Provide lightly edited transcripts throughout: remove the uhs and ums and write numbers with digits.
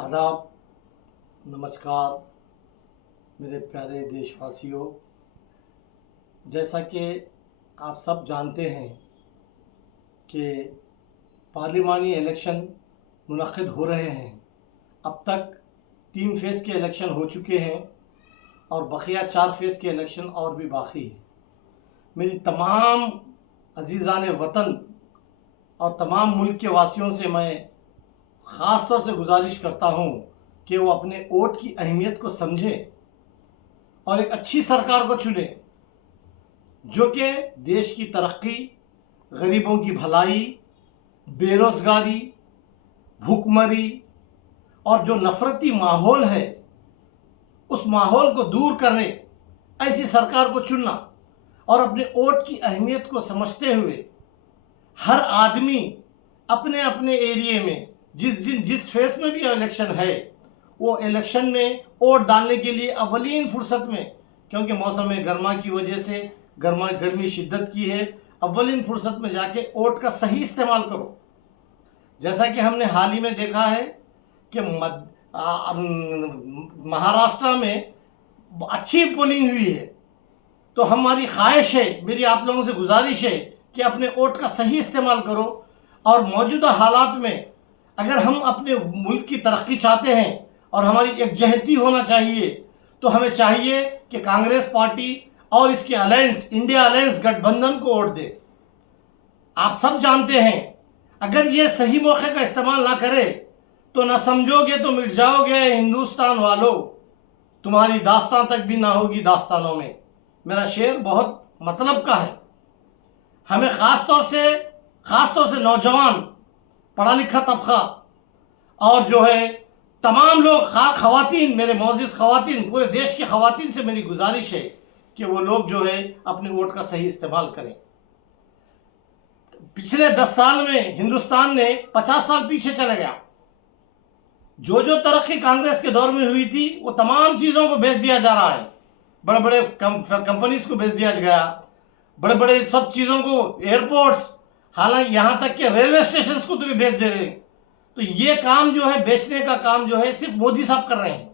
आदाब, नमस्कार मेरे प्यारे देशवासियों। जैसा कि आप सब जानते हैं कि पार्लिमानी इलेक्शन मुनक़्क़िद हो रहे हैं। अब तक 3 फ़ेज़ के इलेक्शन हो चुके हैं और बक़िया 4 फ़ेज़ के इलेक्शन और भी बाकी है। मेरी तमाम अज़ीज़ान वतन और तमाम मुल्क के वासियों से मैं ख़ास तौर से गुजारिश करता हूँ कि वो अपने वोट की अहमियत को समझें और एक अच्छी सरकार को चुनें जो कि देश की तरक्की, गरीबों की भलाई, बेरोज़गारी, भूखमरी और जो नफ़रती माहौल है उस माहौल को दूर करने ऐसी सरकार को चुनना और अपने वोट की अहमियत को समझते हुए हर आदमी अपने अपने एरिए में जिस फेस में भी इलेक्शन है वो इलेक्शन में वोट डालने के लिए अवलीन फुर्सत में, क्योंकि मौसम गर्मा की वजह से गर्मी शिद्दत की है, अवलीन फुर्सत में जाके वोट का सही इस्तेमाल करो। जैसा कि हमने हाल ही में देखा है कि महाराष्ट्र में अच्छी पोलिंग हुई है, तो हमारी ख्वाहिश है, मेरी आप लोगों से गुजारिश है कि अपने वोट का सही इस्तेमाल करो। और मौजूदा हालात में अगर हम अपने मुल्क की तरक्की चाहते हैं और हमारी एकजहती होना चाहिए, तो हमें चाहिए कि कांग्रेस पार्टी और इसके अलायंस, इंडिया अलायंस गठबंधन को वोट दे। आप सब जानते हैं अगर ये सही मौके का इस्तेमाल ना करे तो ना समझोगे तो मिट जाओगे हिंदुस्तान वालों, तुम्हारी दास्तान तक भी ना होगी दास्तानों में। मेरा शेर बहुत मतलब का है। हमें ख़ास तौर से नौजवान, पढ़ा लिखा तबका और जो है तमाम लोग, ख़वातीन, मेरे मोअज़्ज़िज़ ख़वातीन, पूरे देश की ख़वातीन से मेरी गुजारिश है कि वो लोग जो है अपने वोट का सही इस्तेमाल करें। पिछले 10 साल में हिंदुस्तान ने 50 साल पीछे चले गया। जो तरक्की कांग्रेस के दौर में हुई थी वो तमाम चीज़ों को बेच दिया जा रहा है। बड़े बड़े कंपनीज को बेच दिया गया, बड़े बड़े सब चीज़ों को, एयरपोर्ट्स, हालांकि यहाँ तक कि रेलवे स्टेशन को तो भी बेच दे रहे हैं। तो ये काम जो है, बेचने का काम जो है, सिर्फ मोदी साहब कर रहे हैं।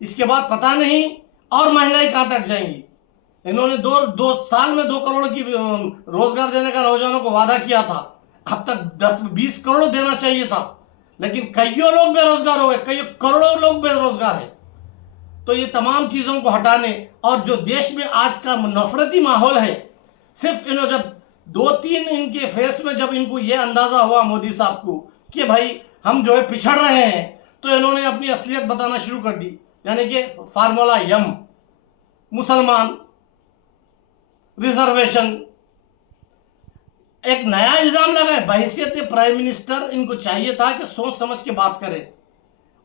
इसके बाद पता नहीं और महंगाई कहाँ तक जाएंगी। इन्होंने दो साल में 2 करोड़ की रोजगार देने का नौजवानों को वादा किया था। अब तक 10-20 करोड़ देना चाहिए था, लेकिन कईयों लोग बेरोजगार हो गए, कईयों करोड़ों लोग बेरोजगार है। तो ये तमाम चीज़ों को हटाने और जो देश में आज का नफरती माहौल है, सिर्फ इन्होंने जब 2-3 इनके फेस में जब इनको ये अंदाज़ा हुआ मोदी साहब को कि भाई हम जो है पिछड़ रहे हैं, तो इन्होंने अपनी असलियत बताना शुरू कर दी। यानी कि फार्मूला यम, मुसलमान, रिजर्वेशन, एक नया इल्ज़ाम लगाए। बहैसियत प्राइम मिनिस्टर इनको चाहिए था कि सोच समझ के बात करें।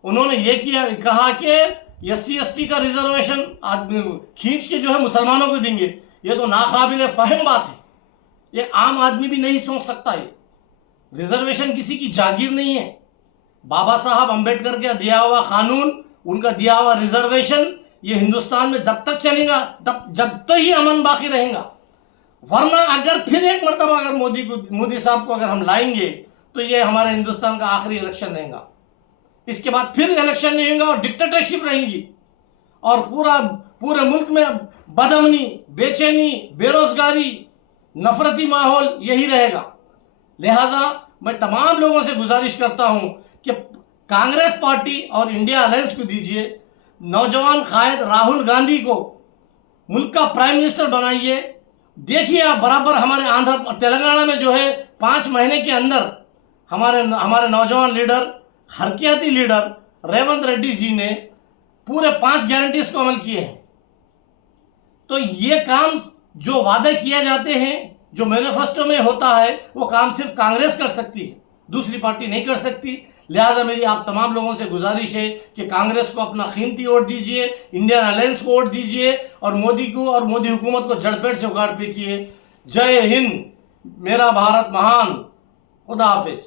उन्होंने ये कहा कि SC/ST का रिजर्वेशन खींच के जो है मुसलमानों को देंगे। ये तो नाकाबिल फ़हम बात है, ये आम आदमी भी नहीं सोच सकता। ये रिजर्वेशन किसी की जागीर नहीं है। बाबा साहब अम्बेडकर का दिया हुआ कानून, उनका दिया हुआ रिजर्वेशन, ये हिंदुस्तान में तब तक चलेगा जब तक ही अमन बाकी रहेगा। वरना अगर फिर एक मरतबा अगर मोदी साहब को अगर हम लाएंगे तो ये हमारे हिंदुस्तान का आखिरी इलेक्शन रहेगा। इसके बाद फिर इलेक्शन नहीं होगा और डिक्टेटरशिप रहेंगी और पूरे मुल्क में बदअमनी, बेचैनी, बेरोजगारी, नफरती माहौल यही रहेगा। लिहाजा मैं तमाम लोगों से गुजारिश करता हूं कि कांग्रेस पार्टी और इंडिया अलायंस को दीजिए, नौजवान कायद राहुल गांधी को मुल्क का प्राइम मिनिस्टर बनाइए। देखिए आप बराबर हमारे तेलंगाना में जो है 5 महीने के अंदर हमारे नौजवान लीडर, हरकियाती लीडर रेवंत रेड्डी जी ने पूरे 5 गारंटीज को अमल किए हैं। तो ये काम जो वादे किए जाते हैं, जो मैनिफेस्टो में होता है, वो काम सिर्फ कांग्रेस कर सकती है, दूसरी पार्टी नहीं कर सकती। लिहाजा मेरी आप तमाम लोगों से गुजारिश है कि कांग्रेस को अपना कीमती वोट दीजिए, इंडियन अलायंस को वोट दीजिए और मोदी को और मोदी हुकूमत को जड़पेट से उगाड़ फेंकिए। जय हिंद, मेरा भारत महान। खुदा हाफिज।